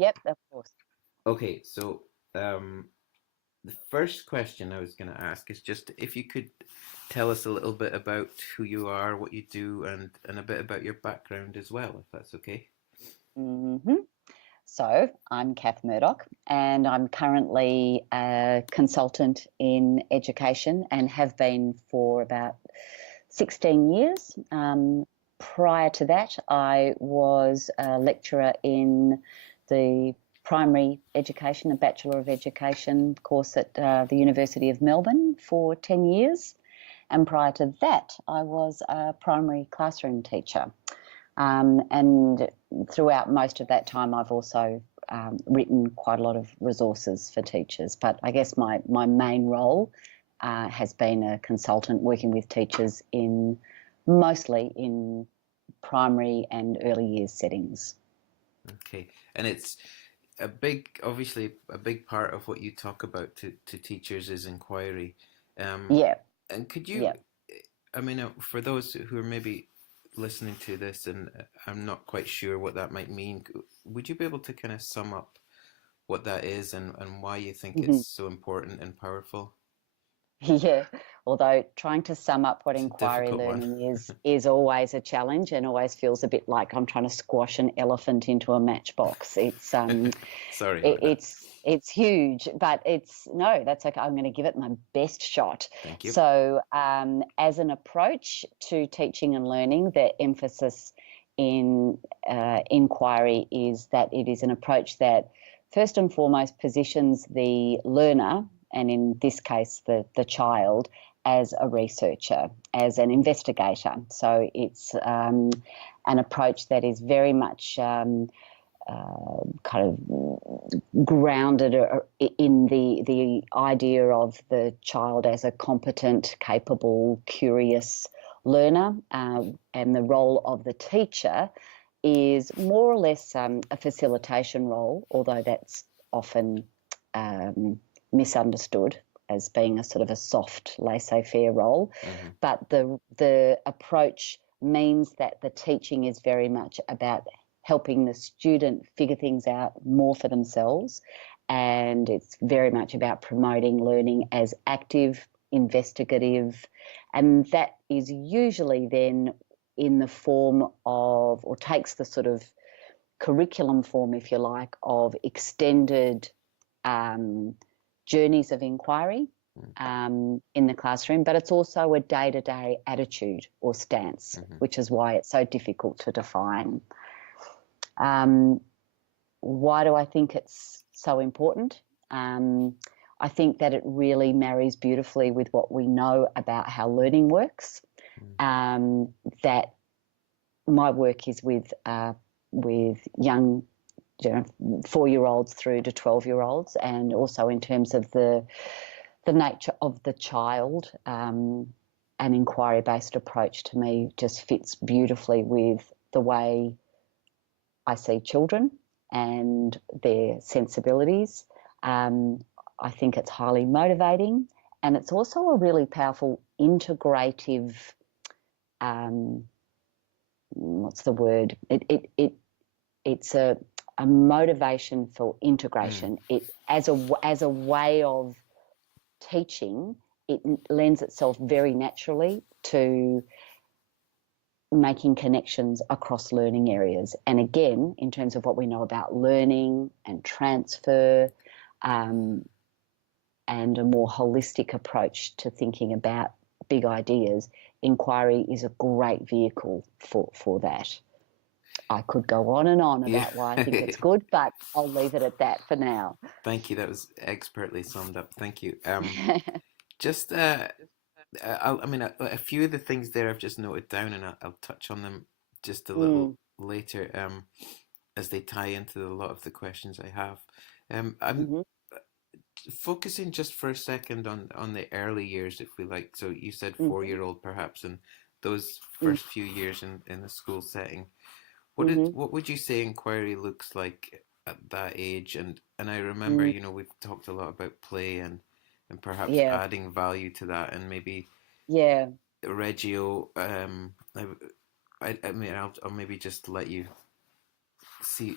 Yep, of course. Okay, so the first question I was going to ask is just if you could tell us a little bit about who you are, what you do, and a bit about your background as well, if that's okay. hmm So I'm Kath Murdoch, and I'm currently a consultant in education and have been for about 16 years. Prior to that, I was a lecturer in the primary education, a Bachelor of Education course at the University of Melbourne for 10 years. And prior to that, I was a primary classroom teacher. And throughout most of that time, I've also written quite a lot of resources for teachers. But I guess my main role has been a consultant working with teachers mostly in primary and early years settings. Okay, and it's obviously a big part of what you talk about to teachers is inquiry. Um, Yeah, and could you, yeah. I mean, for those who are maybe listening to this and I'm not quite sure what that might mean, would you be able to kind of sum up what that is and why you think it's Mhm. so important and powerful? Yeah, although trying to sum up what It's a inquiry difficult one. learning is always a challenge and always feels a bit like I'm trying to squash an elephant into a matchbox. Sorry about that. It's huge, but it's no, that's okay. I'm going to give it my best shot. Thank you. So, as an approach to teaching and learning, the emphasis in inquiry is that it is an approach that first and foremost positions the learner, and in this case, the child, as a researcher, as an investigator. So it's an approach that is very much kind of grounded in the idea of the child as a competent, capable, curious learner, and the role of the teacher is more or less a facilitation role, although that's often um, misunderstood as being a sort of a soft laissez-faire role. Hmm. But the approach means that the teaching is very much about helping the student figure things out more for themselves. And it's very much about promoting learning as active, investigative, and that is usually then in the form of, or takes the sort of curriculum form, if you like, of extended um, journeys of inquiry in the classroom, but it's also a day to day attitude or stance, Hmm. which is why it's so difficult to define. Um, why do I think it's so important? Um, I think that it really marries beautifully with what we know about how learning works. Um, that my work is with young, 4-year-olds through to 12-year-olds, and also in terms of the nature of the child. An inquiry based approach to me just fits beautifully with the way I see children and their sensibilities. Um, I think it's highly motivating, and it's also a really powerful integrative. Um, what's the word? It's a motivation for Mm. integration. It as a way of teaching. It lends itself very naturally to making connections across learning areas. And again, in terms of what we know about learning and transfer, um, and a more holistic approach to thinking about big ideas, inquiry is a great vehicle for that. I could go on and on Yeah. about why I think it's good, but I'll leave it at that for now. Thank you. That was expertly summed up. Thank you. Just I mean, a few of the things there I've just noted down, and I'll touch on them just a little Mm, later, as they tie into a lot of the questions I have. I'm mhm, focusing just for a second on the early years, if we like. So you said mhm, 4-year-old perhaps, and those mm, first few years in the school setting. mhm, What would you say inquiry looks like at that age? And I remember, mm. we've talked a lot about play and perhaps Yeah, adding value to that, and maybe yeah. Reggio. I mean, I'll maybe just let you see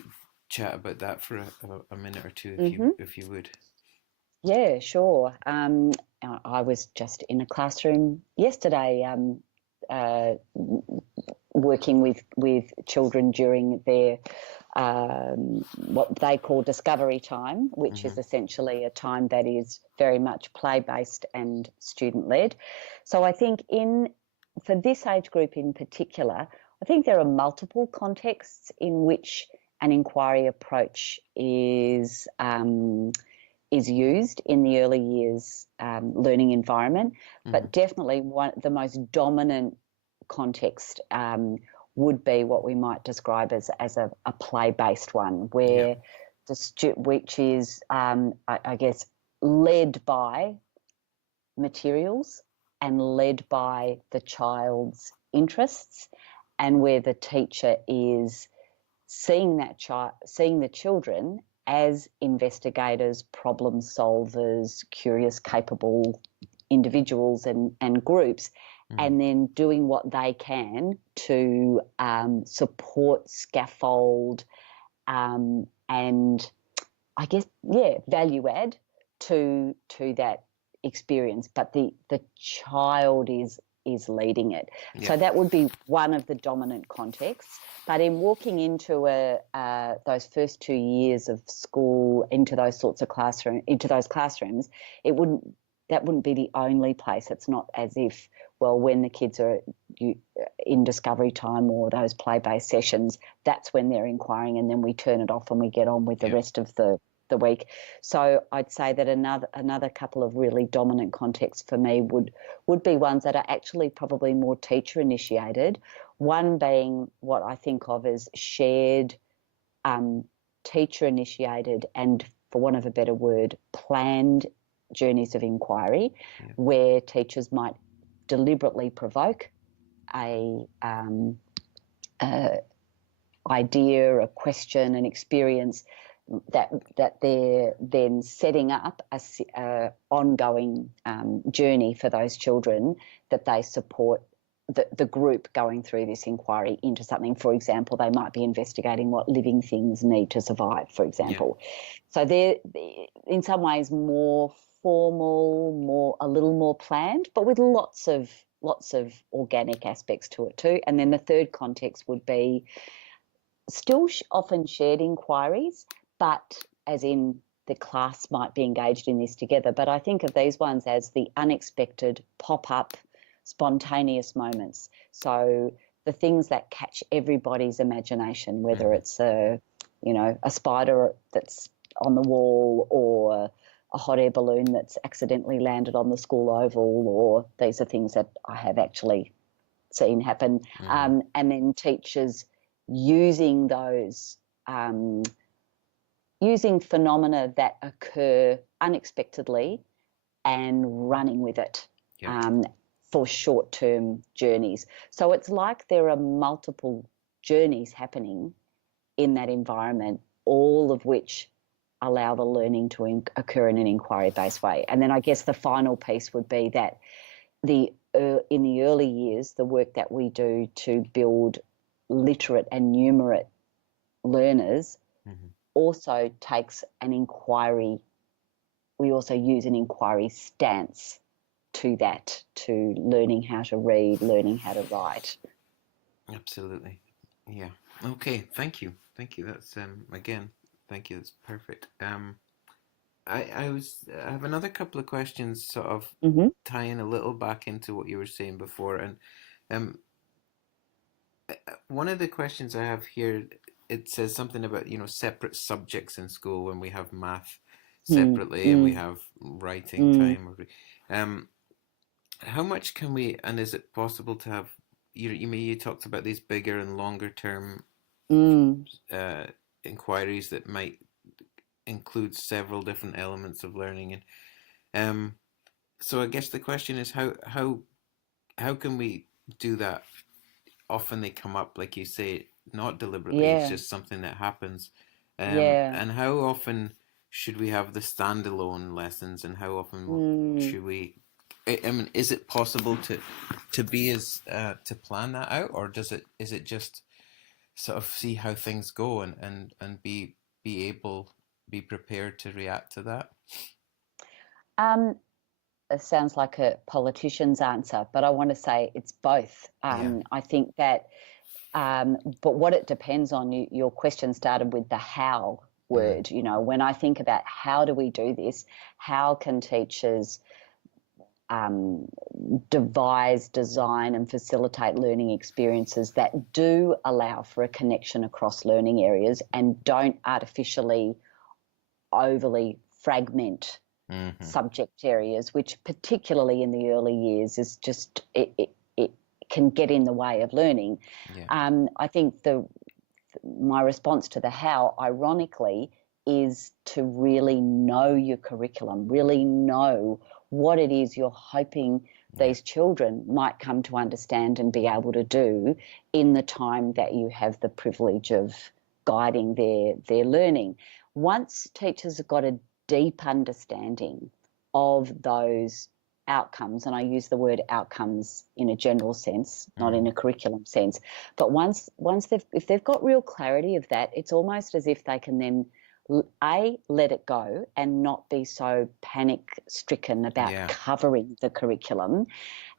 chat about that for a minute or two, Mm-hmm. if you would. Yeah, sure. I was just in a classroom yesterday, working with children during their what they call discovery time, which is essentially a time that is very much play-based and student-led. So I think for this age group in particular, I think there are multiple contexts in which an inquiry approach is used in the early years learning environment, but definitely the most dominant context would be what we might describe as a play-based one, where which is, I guess, led by materials and led by the child's interests, and where the teacher is seeing the children as investigators, problem solvers, curious, capable individuals and groups, and then doing what they can to support, scaffold, and I guess, value add to that experience. But the child is leading it. Yeah. So that would be one of the dominant contexts. But in walking into those first 2 years of school, into those classrooms, that wouldn't be the only place. It's not as if, well, when the kids are in discovery time or those play-based sessions, that's when they're inquiring, and then we turn it off and we get on with the rest of the week. So I'd say that another couple of really dominant contexts for me would be ones that are actually probably more teacher initiated. One being what I think of as shared teacher initiated and, for want of a better word, planned journeys of inquiry, where teachers might deliberately provoke a idea, a question, an experience that they're then setting up a ongoing journey for those children, that they support the group going through this inquiry into something. For example, they might be investigating what living things need to survive, for example. So they're in some ways more formal, a little more planned, but with lots of organic aspects to it too. And then the third context would be still often shared inquiries, but as in the class might be engaged in this together. But I think of these ones as the unexpected pop-up, spontaneous moments. So the things that catch everybody's imagination, whether it's a spider that's on the wall, or a hot air balloon that's accidentally landed on the school oval, or these are things that I have actually seen happen. And then teachers using those, using phenomena that occur unexpectedly and running with it for short-term journeys. So it's like there are multiple journeys happening in that environment, all of which allow the learning to occur in an inquiry-based way. And then I guess the final piece would be that in the early years, the work that we do to build literate and numerate learners also takes an inquiry. We also use an inquiry stance to that, to learning how to read, learning how to write. Absolutely. Yeah. Okay. Thank you. That's again, thank you. That's perfect. I have another couple of questions, sort of tying a little back into what you were saying before, and one of the questions I have here, it says something about separate subjects in school, when we have math separately and we have writing time. How much can we, and is it possible to have, you talked about these bigger and longer term inquiries that might include several different elements of learning, and so I guess the question is how can we do that? Often they come up, like you say, not deliberately. It's just something that happens. And how often should we have the standalone lessons, and how often should we? I mean, is it possible to be as to plan that out, or is it just sort of see how things go and be be prepared to react to that? Um, it sounds like a politician's answer, but I want to say it's both. Yeah. I think that, but what it depends on, your question started with the how Mm. word. When I think about how do we do this, how can teachers um, devise, design, and facilitate learning experiences that do allow for a connection across learning areas and don't artificially overly fragment Mm-hmm. subject areas, which particularly in the early years is just it can get in the way of learning. Yeah. I think my response to the how, ironically, is to really know your curriculum, really know what it is you're hoping these children might come to understand and be able to do in the time that you have the privilege of guiding their learning. Once teachers have got a deep understanding of those outcomes, and I use the word outcomes in a general sense, not in a curriculum sense, but once if they've got real clarity of that, it's almost as if they can then let it go and not be so panic stricken about covering the curriculum,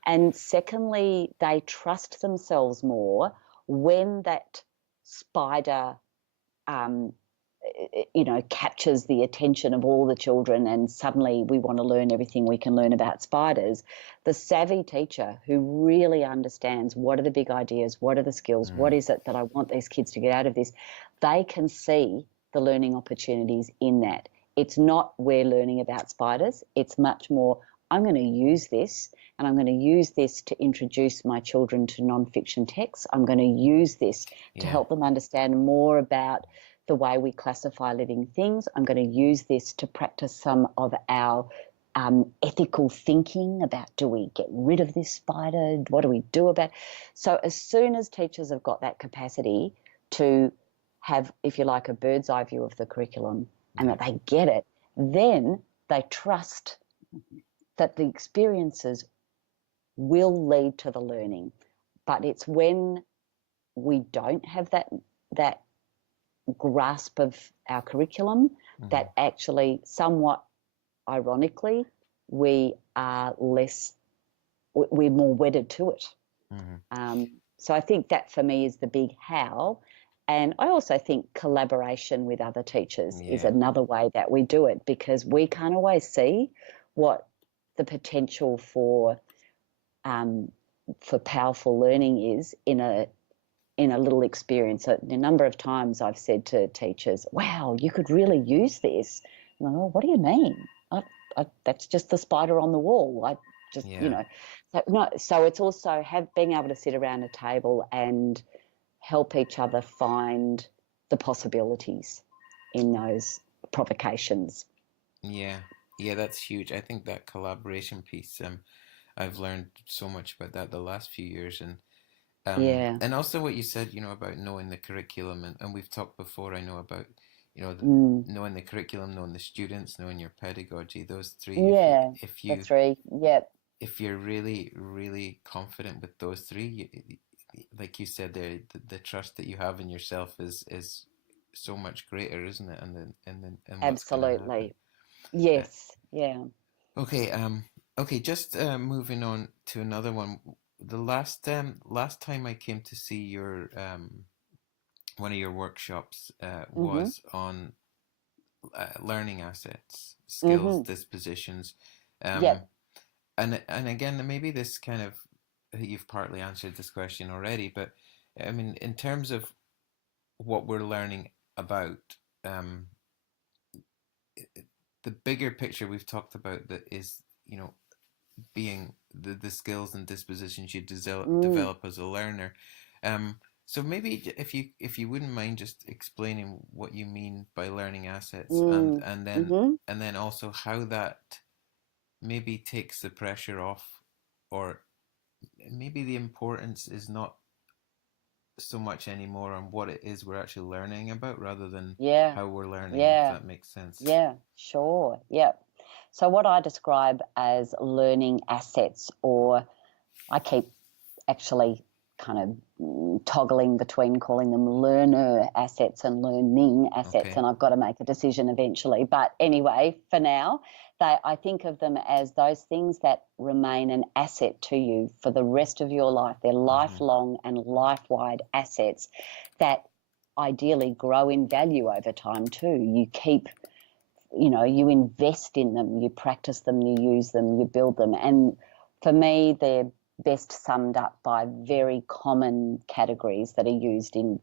and secondly, they trust themselves more when that spider captures the attention of all the children and suddenly we want to learn everything we can learn about spiders. The savvy teacher who really understands what are the big ideas, what are the skills, what is it that I want these kids to get out of this, they can see the learning opportunities in that. It's not we're learning about spiders. It's much more I'm going to use this and I'm going to use this to introduce my children to nonfiction texts. I'm going to use this to help them understand more about the way we classify living things. I'm going to use this to practice some of our ethical thinking about, do we get rid of this spider? What do we do about it? So as soon as teachers have got that capacity to have, if you like, a bird's eye view of the curriculum and that they get it, then they trust that the experiences will lead to the learning. But it's when we don't have that grasp of our curriculum that actually, somewhat ironically, we're more wedded to it. So I think that for me is the big how. And I also think collaboration with other teachers is another way that we do it, because we can't always see what the potential for powerful learning is in a little experience. A number of times I've said to teachers, wow, you could really use this. And I'm like, oh, what do you mean? That's just the spider on the wall. So it's also being able to sit around a table and help each other find the possibilities in those provocations. Yeah, that's huge. I think that collaboration piece, I've learned so much about that the last few years, and also what you said, about knowing the curriculum, and we've talked before, I know about, knowing the curriculum, knowing the students, knowing your pedagogy, those three. Yeah, the three. Yep. If you're really, really confident with those three, like you said, the trust that you have in yourself is so much greater, isn't it? And what's gonna happen. Absolutely. Yes. Yeah. Okay. Okay. Just moving on to another one. The last time I came to see your one of your workshops was on learning assets, skills, dispositions, Yep. and again, maybe this kind of, I think you've partly answered this question already, but I mean, in terms of what we're learning about, the bigger picture we've talked about, that is, being the skills and dispositions you develop as a learner. So maybe if you wouldn't mind just explaining what you mean by learning assets, and then also how that maybe takes the pressure off, or maybe the importance is not so much anymore on what it is we're actually learning about, rather than how we're learning, if that makes sense. Yeah, sure. Yep. So what I describe as learning assets, or I keep actually kind of toggling between calling them learner assets and learning assets, Okay. and I've got to make a decision eventually. But anyway, for now, I think of them as those things that remain an asset to you for the rest of your life. They're lifelong and life-wide assets that ideally grow in value over time too. You keep, you invest in them, you practice them, you use them, you build them. And for me, they're best summed up by very common categories that are used in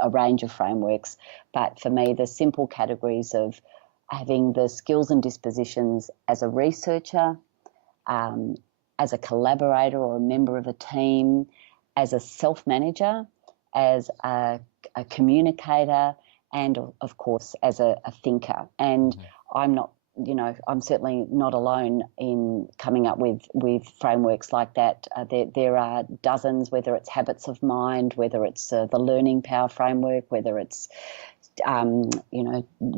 a range of frameworks. But for me, the simple categories of having the skills and dispositions as a researcher, as a collaborator or a member of a team, as a self-manager, as a communicator, and of course as a thinker. And I'm certainly not alone in coming up with frameworks like that. There are dozens, whether it's habits of mind, whether it's the learning power framework, whether it's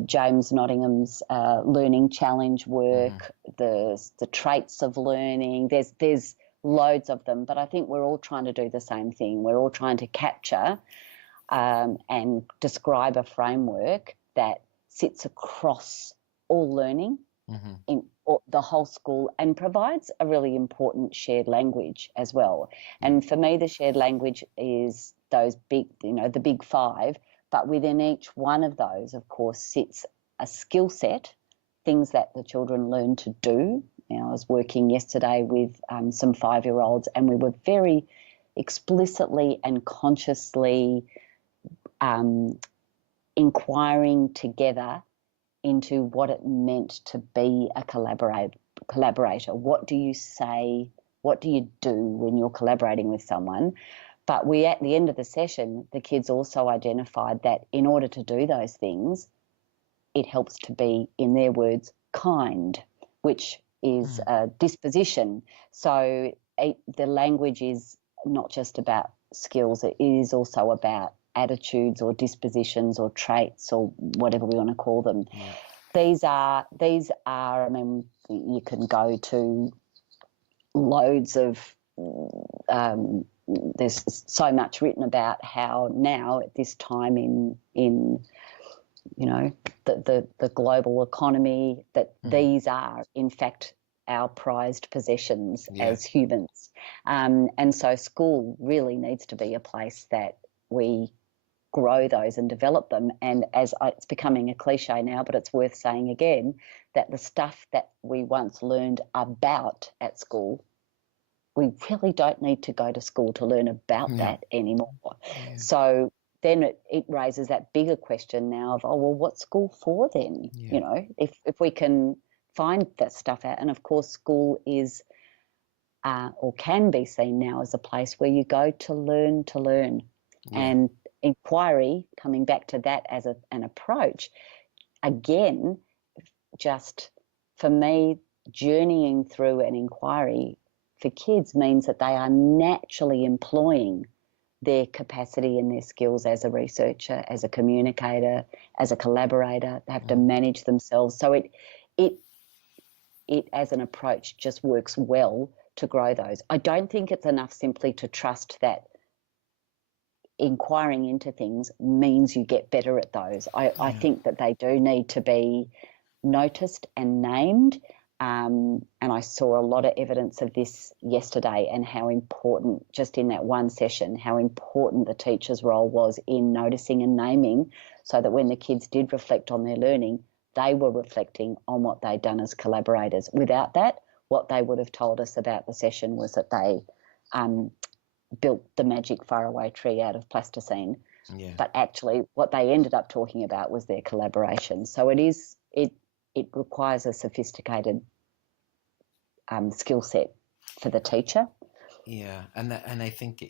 James Nottingham's learning challenge work, the traits of learning. There's loads of them, but I think we're all trying to do the same thing. We're all trying to capture and describe a framework that sits across all learning in the whole school and provides a really important shared language as well. And for me, the shared language is those big, the big five, but within each one of those, of course, sits a skill set, things that the children learn to do. I was working yesterday with some 5-year-olds, and we were very explicitly and consciously inquiring together into what it meant to be a collaborator. What do you say? What do you do when you're collaborating with someone? But at the end of the session, the kids also identified that in order to do those things, it helps to be, in their words, kind, which is a disposition. So the language is not just about skills, it is also about attitudes or dispositions or traits or whatever we want to call them. These are I mean, you can go to loads of there's so much written about how now at this time in the global economy that these are in fact our prized possessions as humans, and so school really needs to be a place that we grow those and develop them. And it's becoming a cliche now, but it's worth saying again, that the stuff that we once learned about at school, we really don't need to go to school to learn about that anymore. So then it raises that bigger question now of, what's school for then? If we can find that stuff out. And of course, school is or can be seen now as a place where you go to learn. And inquiry, coming back to that as an approach, again, just for me, journeying through an inquiry for kids means that they are naturally employing their capacity and their skills as a researcher, as a communicator, as a collaborator. They have to manage themselves. So it as an approach just works well to grow those. I don't think it's enough simply to trust that inquiring into things means you get better at those. I think that they do need to be noticed and named. And I saw a lot of evidence of this yesterday, and how important, just in that one session, how important the teacher's role was in noticing and naming, so that when the kids did reflect on their learning, they were reflecting on what they'd done as collaborators. Without that, what they would have told us about the session was that they built the magic faraway tree out of plasticine. But actually what they ended up talking about was their collaboration. So it requires a sophisticated skill set for the teacher. And I think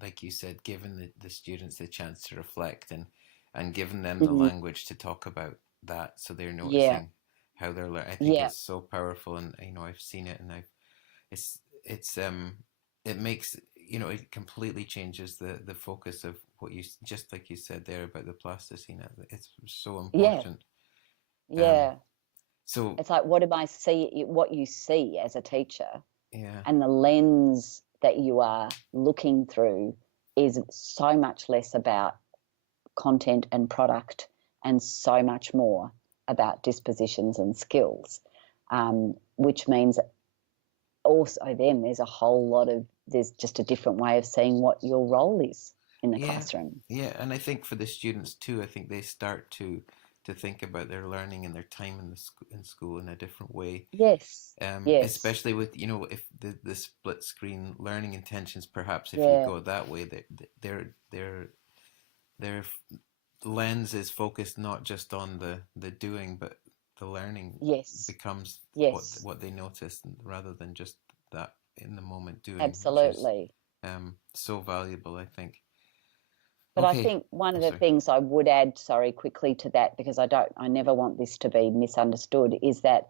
like you said, giving the students the chance to reflect and giving them the language to talk about that, so they're noticing how they're learning. I think it's so powerful, and I've seen it, and it makes it completely changes the focus of what you, just like you said there about the plasticine. It's so important. So it's like, what you see as a teacher, and the lens that you are looking through is so much less about content and product and so much more about dispositions and skills, which means also then there's just a different way of seeing what your role is in the classroom. Yeah, and I think for the students too, I think they start to think about their learning and their time in school in a different way. Yes, yes, Especially with, if the split screen learning intentions, perhaps if you yeah, go that way, that their lens is focused not just on the doing, but the learning yes, becomes yes, what they notice, rather than just that in the moment doing, which is absolutely. so valuable, I think. But I Okay. think one Oh, of the sorry. things I would add, sorry, quickly to that, because I never want this to be misunderstood, is that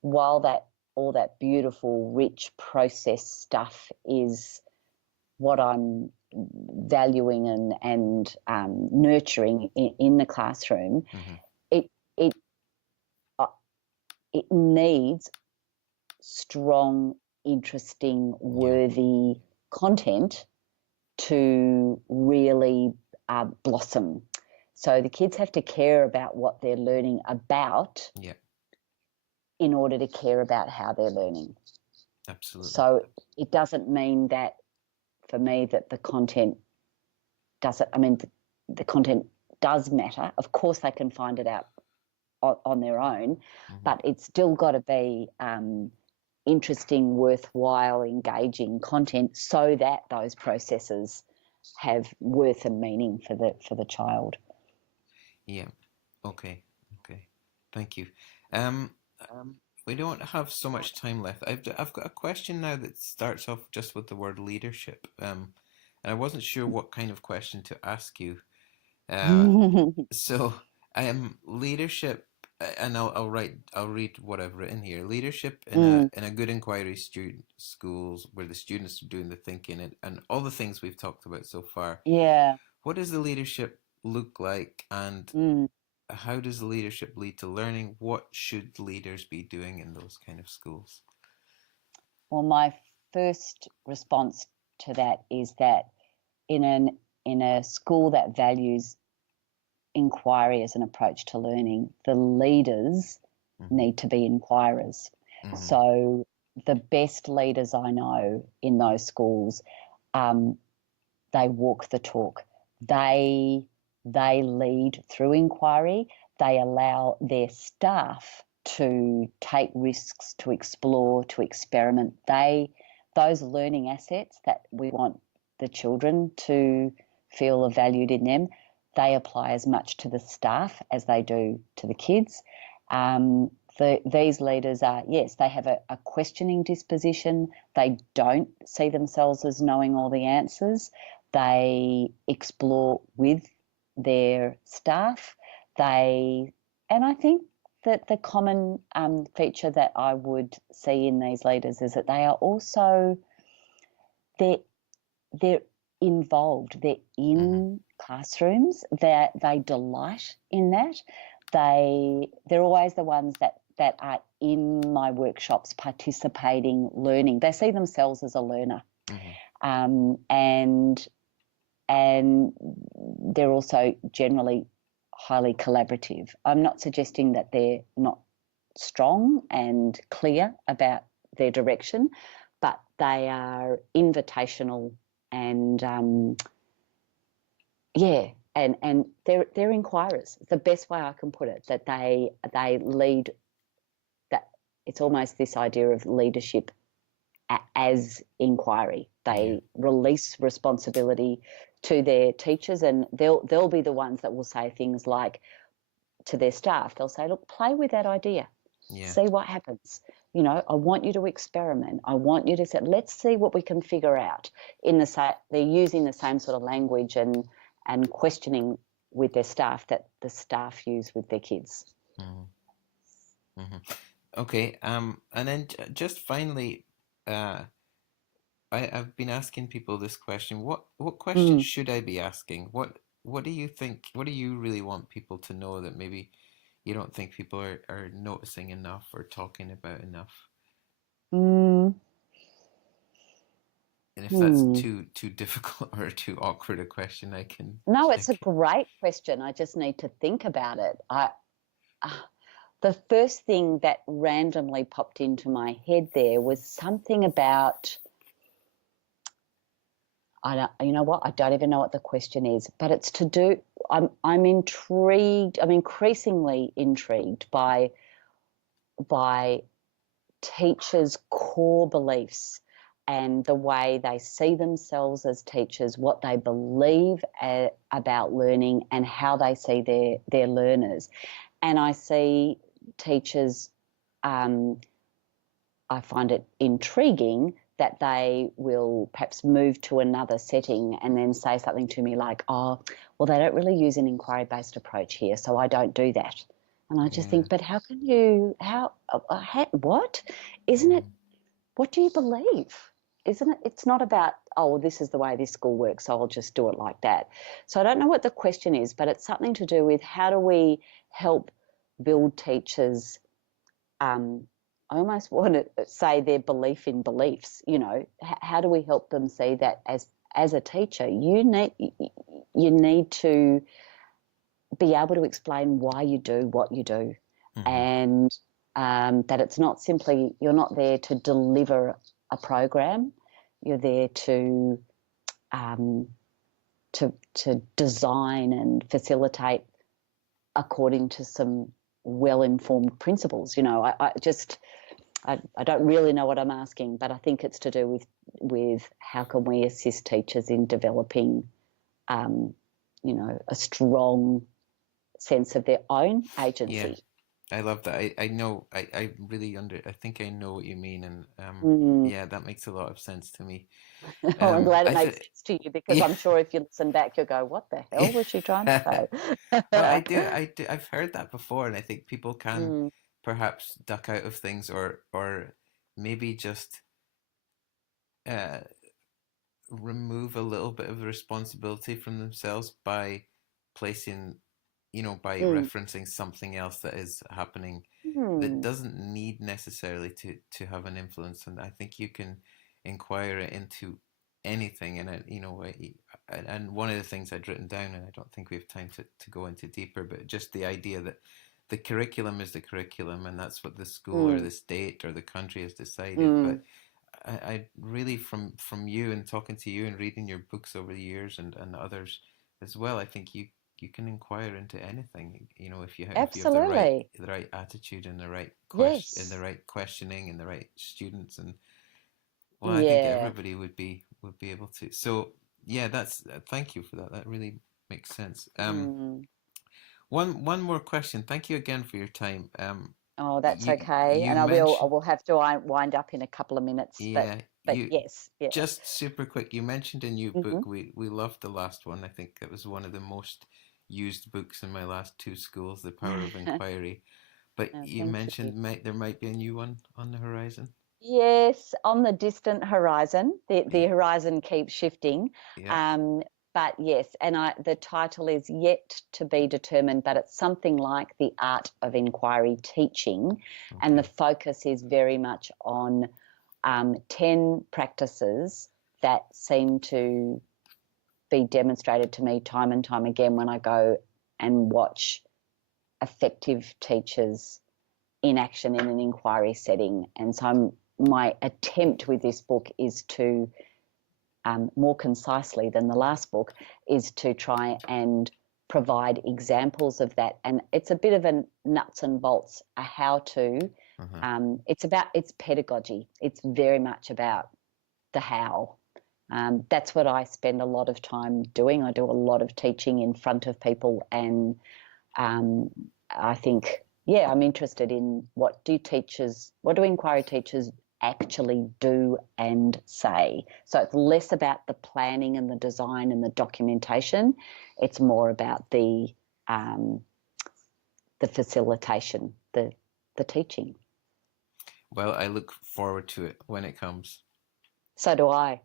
while that all that beautiful, rich process stuff is what I'm valuing and nurturing in the classroom, Mm-hmm. it it uh, it needs strong, interesting, Yeah. worthy content to really blossom. So the kids have to care about what they're learning about Yeah. in order to care about how they're learning. Absolutely. So it doesn't mean that for me that the content doesn't, I mean, the content does matter. Of course, they can find it out on their own, Mm-hmm. but it's still got to be interesting, worthwhile, engaging content so that those processes have worth and meaning for the child. Yeah. Okay. Okay. Thank you. Um, we don't have so much time left. I've got a question now that starts off just with the word leadership. And I wasn't sure what kind of question to ask you. Uh, so leadership, and I'll read what I've written here. Leadership Mm, in a good inquiry schools where the students are doing the thinking, and all the things we've talked about so far. yeah. What does the leadership look like, and Mm. how does the leadership lead to learning? What should leaders be doing in those kind of schools? Well, my first response to that is that in an in a school that values inquiry as an approach to learning, the leaders Mm-hmm. need to be inquirers. Mm-hmm. So the best leaders I know in those schools, um, they walk the talk. They they lead through inquiry. They allow their staff to take risks, to explore, to experiment. Those learning assets that we want the children to feel are valued in them, they apply as much to the staff as they do to the kids. These leaders are, yes, they have a questioning disposition. They don't see themselves as knowing all the answers. They explore with their staff. And I think that the common feature that I would see in these leaders is that they are also they're they're involved. They're Mm-hmm. in classrooms. They delight in that. They're always the ones that are in my workshops, participating, learning. They see themselves as a learner, Mm-hmm. um, and and they're also generally highly collaborative. I'm not suggesting that they're not strong and clear about their direction, but they are invitational and yeah, and they're inquirers. It's the best way I can put it. That they lead. That it's almost this idea of leadership as inquiry. Yeah. They release responsibility to their teachers, and they'll be the ones that will say things like to their staff. They'll say, "Look, play with that idea, Yeah. see what happens. I want you to experiment. I want you to say, let's see what we can figure out." They're using the same sort of language and questioning with their staff that the staff use with their kids. Mm-hmm. Mm-hmm. Okay. And then just finally, uh, I've been asking people this question. What questions Mm. should I be asking? What do you think? What do you really want people to know that maybe you don't think people are noticing enough or talking about enough? Mm. And that's Hmm. too difficult or too awkward a question, I can. No, I it's a can great question. I just need to think about it. The first thing that randomly popped into my head there was something about, I don't, you know what? I don't even know what the question is, but it's to do. I'm intrigued. I'm increasingly intrigued by teachers' core beliefs and the way they see themselves as teachers, what they believe about learning, and how they see their learners. And I see teachers. I find it intriguing that they will perhaps move to another setting and then say something to me like, oh, well, they don't really use an inquiry-based approach here, so I don't do that. And I just yeah. think, but how can you, what? Isn't it, Mm, what do you believe? Isn't it, it's not about, oh, well, this is the way this school works, so I'll just do it like that. So I don't know what the question is, but it's something to do with how do we help build teachers, I almost want to say their belief in beliefs. You know, how do we help them see that as a teacher, you need to be able to explain why you do what you do, mhm. and that it's not simply, you're not there to deliver a program, you're there um, to design and facilitate according to some well-informed principles. You know, I don't really know what I'm asking, but I think it's to do with how can we assist teachers in developing, um, a strong sense of their own Yeah, agency. I love that. I know I really I think I know what you mean, and Mm. yeah, that makes a lot of sense to me. Well, I'm glad it I makes th sense to you, because Yeah. I'm sure if you listen back, you'll go, "What the hell was she trying to Well, say?" I've heard that before, and I think people can Mm, perhaps duck out of things, or maybe just uh, remove a little bit of the responsibility from themselves by placing, by mm, referencing something else that is happening that mm, doesn't need necessarily to have an influence. And I think you can inquire into anything, and and one of the things I'd written down, and I don't think we have time to go into deeper, but just the idea that the curriculum is the curriculum, and that's what the school or mm, the state or the country has decided. But mm. I really, from you and talking to you and reading your books over the years, and others as well, I think you can inquire into anything. If you have Absolutely. the right attitude and the right Yes. questioning and the right students, and well, I think Yeah. everybody would be able to. So yeah, that's thank you for that. That really makes sense. Mm. One more question. Thank you again for your time. Oh, that's You okay. you And I mentioned will have to wind up in a couple of minutes, yeah but you yes, yeah. Just super quick, you mentioned a new Hmm. book. We loved the last one. I think it was one of the most used books in my last two schools, The Power of Inquiry. But Oh, you thank you. mentioned there might be a new one on the horizon. Yes, on the distant horizon, the Yeah, horizon keeps shifting. yeah. Um, but yes, and the title is yet to be determined, but it's something like The Art of Inquiry Teaching. And the Okay. focus is very much on 10 practices that seem to be demonstrated to me time and time again when I go and watch effective teachers in action in an inquiry setting. And so my attempt with this book is to, more concisely than the last book, is to try and provide examples of that. And it's a bit of a nuts and bolts, a how to. Uh-huh. It's pedagogy. It's very much about the how. That's what I spend a lot of time doing. I do a lot of teaching in front of people, and um, I think, yeah, I'm interested in what do inquiry teachers actually do and say. So it's less about the planning and the design and the documentation. It's more about um, the facilitation, the teaching. Well, I look forward to it when it comes. So do I.